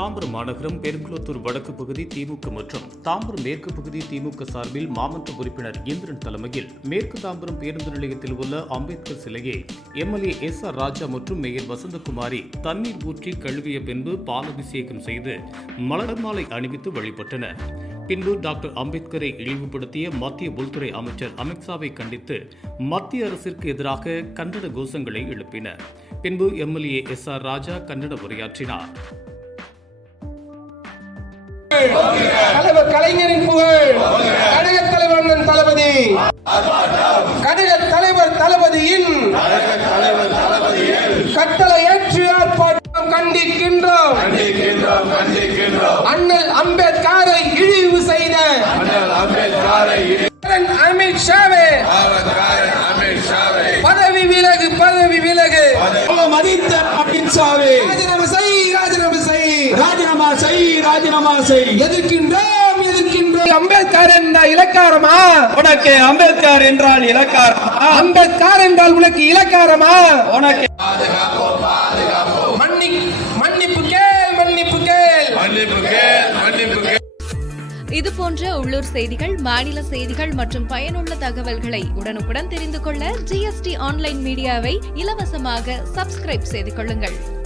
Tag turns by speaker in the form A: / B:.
A: தாம்பரம் மாநகரம் பெருங்குளத்தூர் வடக்கு பகுதி திமுக மற்றும் தாம்பரம் மேற்கு பகுதி திமுக சார்பில் மாமன்ற உறுப்பினர் இந்திரன் தலைமையில் மேற்கு தாம்பரம் பேருந்து நிலையத்தில் உள்ள அம்பேத்கர் சிலையை எம்எல்ஏ எஸ் ஆர் ராஜா மற்றும் மேயர் வசந்தகுமாரி தண்ணீர் ஊற்றி கழுவிய பின்பு பாலபிஷேகம் செய்து மலர் மாலை அணிவித்து வழிபட்டனர். பின்பு டாக்டர் அம்பேத்கரை இழிவுபடுத்திய மத்திய உள்துறை அமைச்சர் அமித்ஷாவை கண்டித்து மத்திய அரசிற்கு எதிராக கண்டன கோஷங்களை எழுப்பினர். பின்பு MLA S R Raja Kannada உரையாற்றினார்.
B: தலைவர் கலைஞரின் புகழ். கழக தலைவர் அண்ணன் தளபதி. கழக தலைவர் தளபதியின் கட்டளை ஏற்று ஆர்ப்பாட்டம் கண்டிக்கின்றோம். அண்ணல் அம்பேத்கரை இழிவு செய்த
C: அமித் ஷாவை.
B: பதவி விலகு பதவி விலகு.
D: மதித்த அமித் ஷாவே
B: ராஜினாமா செய் ராஜினாமா செய்
D: ராஜினாமா செய் ராஜினாமா செய்
B: எதிர்க்கின்றோம் எதிர்க்கின்றோம். அம்பேத்கர் என்ற இலக்காரமா?
D: உனக்கு அம்பேத்கர் என்றால் இலக்காரம்?
B: அம்பேத்கர் என்றால் உனக்கு இலக்காரமா?
D: உனக்கு.
B: மன்னி மன்னிப்பு கேள் மன்னிப்பு கேள்.
C: மன்னிப்பு கேள் மன்னிப்பு கேள்.
E: இது போன்ற உள்ளூர் செய்திகள் மாநில செய்திகள் மற்றும் பயனுள்ள தகவல்களை உடனுக்குடன் தெரிந்து கொள்ள ஜிஎஸ்டி ஆன்லைன் மீடியாவை இலவசமாக சப்ஸ்கிரைப் செய்து கொள்ளுங்கள்.